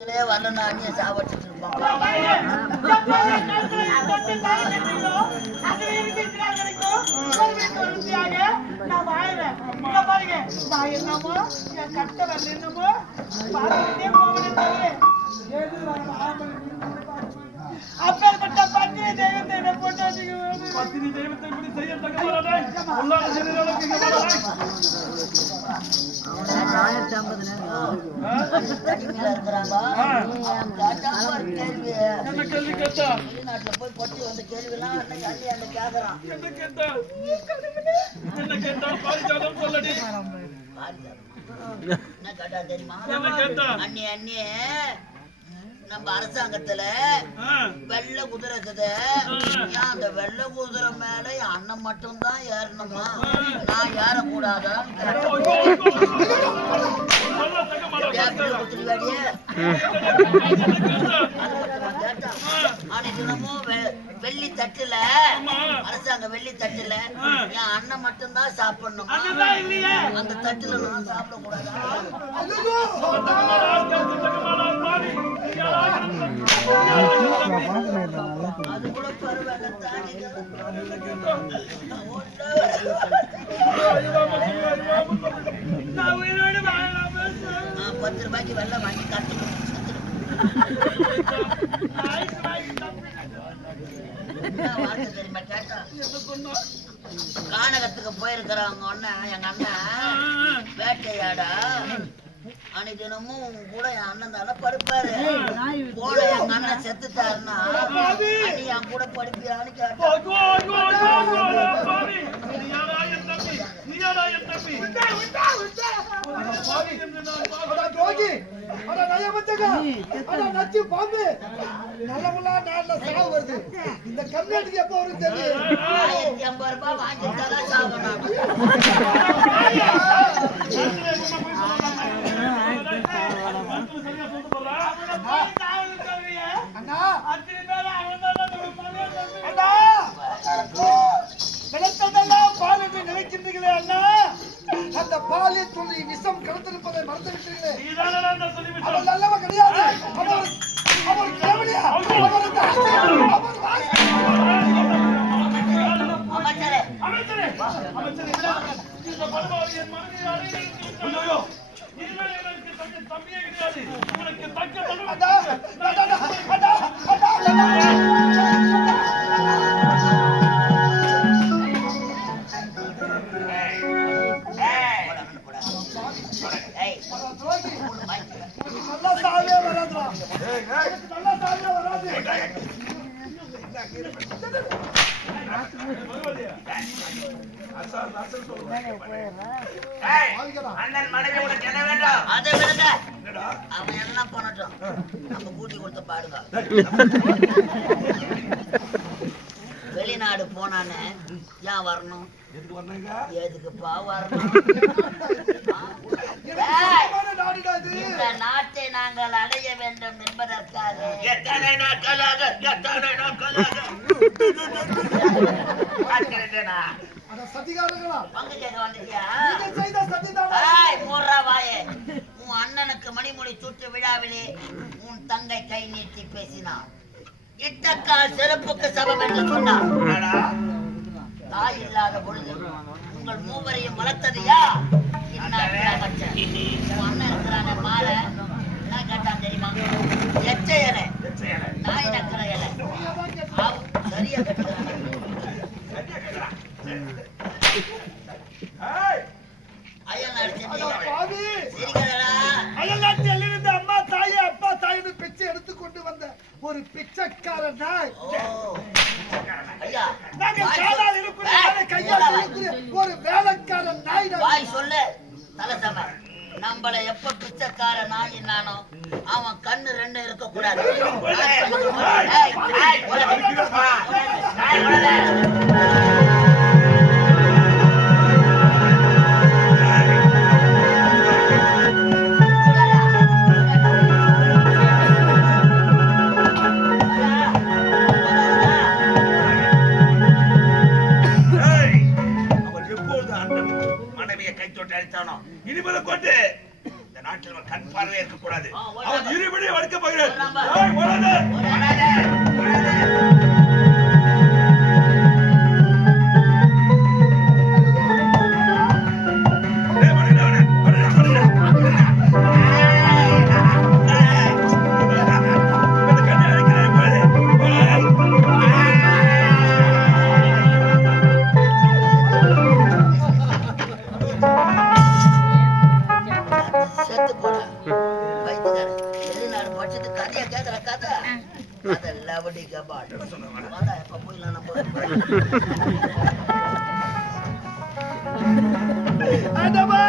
இதுலயே வரலன்னா அண்ணியை சாவடிச்சிட்டு இருப்பான் அப்பேற்பட்ட பத்தினி தெய்வத்தை என்ன பொண்டாட்டிக்கு வேணும். பத்தினி தெய்வத்தை செய்ய தகவலாய் என்ன கேள்வி வெளிநாட்டுல போய் பொட்டி வந்த கேள்விலாம் அன்னைக்கு அண்ணி அந்த கேக்குறான் என்ன கேட்டா? தெரியுமா அண்ணி அண்ணி நம்ம அரசாங்கத்துல ஆ, வெள்ளை குதிரை இருக்குது ஏன் அந்த வெள்ளை குதிரை மேல என் மட்டும் தான் ஏறணுமா நான் ஏறக்கூடாதான்னு அது தினமும் வெ- வெள்ளி தட்டுல அரசாங்க வெள்ளி தட்டுல என் அண்ணன் மட்டும்தான் சாப்பிடணும். அந்த தட்டுல நான் சாப்பிடக்கூடாதா? அது கூட பரவாயில்ல தாடிகள். நான் உயிரோடு வாழலாமா சார்? நான் பத்து ரூபாய்க்கு வெள்ளம் வாங்கி கட்டு தெரியுமா கேட்டா? கானகத்துக்கு போயிருக்கிறவங்க ஒண்ணு எங்க அண்ணன் வேட்டையாடா. அன்னைக்கு தினமும் உங்க கூட என் அண்ணன் தானே படுப்பாரு. போல எங்க அண்ணன் செத்துட்டாருன்னா நீ என் கூட படிப்பியான்னு கேட்டா ரோகி அட நயமத்தக அட நச்சு பாம்பு. நல்லமுல்லா நாள்ல சாவு வருது. இந்த கம்யூனிட்டிக்கு எப்போ வரும் தெரியும் ஆயிரத்தி ஐம்பது ரூபாய் வாங்கிட்டாதான். அண்ணா. அத்தனை அண்ணா. நினைத்ததெல்லாம் பால் என்று நினைக்கின்றீர்களே அண்ணா. அந்த பாலில் துளி விஷம் கலந்திருப்பதை மறந்து விட்டீர்களே கிடையாது. அவர் அவர் கேவலியா அவர் இந்த ஆட்சி- அவர் வாசி- அமைச்சரே. அமைச்சரே, அமைச்சரே, இந்த படுபாவி என் மனைவியை அடைகிறதுக்கு ஐயோ, இனிமேல் எனக்கு தக்க தம்பியே கிடையாது. உனக்கு தக்க அண்ணன் மனைவி உனக்கு என்ன வேண்டும் அதை விடுங்க அவன் என்ன பண்ணட்டும் நம்ம கூட்டி கொடுத்த பாடுங்க வெளிநாடு போனானே ஏன் வரணும் எதுக்குப்பா வரணும் ஆ? ஏய், நாடுடா இது இந்த நாட்டை நாங்கள் அடைய வேண்டும் என்பதற்காக. எத்தனை நாட்களாக எத்தனை நாட்களாக. உன் அண்ணனுக்கு மணிமுடி சுட்டு விழாவிலே உன் தங்கை கை நீட்டி பேசினான். இட்டக்கால் சிறப்புக்கு சமம் என்று சொன்னான். ஆனா, தாய் இல்லாத பொழுது உங்கள் மூவரையும் வளர்த்தது யா இந்நாட்டு அமைச்சர் உன் அண்ணன் இருக்கிறான மாலை. என்ன கேட்டான் தெரியுமா? நாய் நக்கிற இலை சரியா அம்மா தாயே அப்பா தாயின்னு பிச்சை எடுத்துக்கொண்டு வந்த ஒரு பிச்சைக்கார நாய். ஓ. ஐயா நாங்க வாய் காலால். இருக்கிற கையால். இருக்கிற ஒரு வேலைக்கார நாய். வாய் சொல்லு. தலசம நம்மள எப்ப பிச்சைக்கார நாய் நானோ அவன் கண்ணு ரெண்டு இருக்க கூடாது கை தொட்டு அழைத்தானோ இனிமேல கொண்டு. இந்த நாட்டில் கண் பார்வை இருக்கக்கூடாது. அவன் இருபடி வடுக்க அடிக்க போகிறேன் செத்து போடா. பைத்தியக்காரன். வெளிநாடு படிச்சது கதையா கேக்குற கதை? எப்ப! இறைவா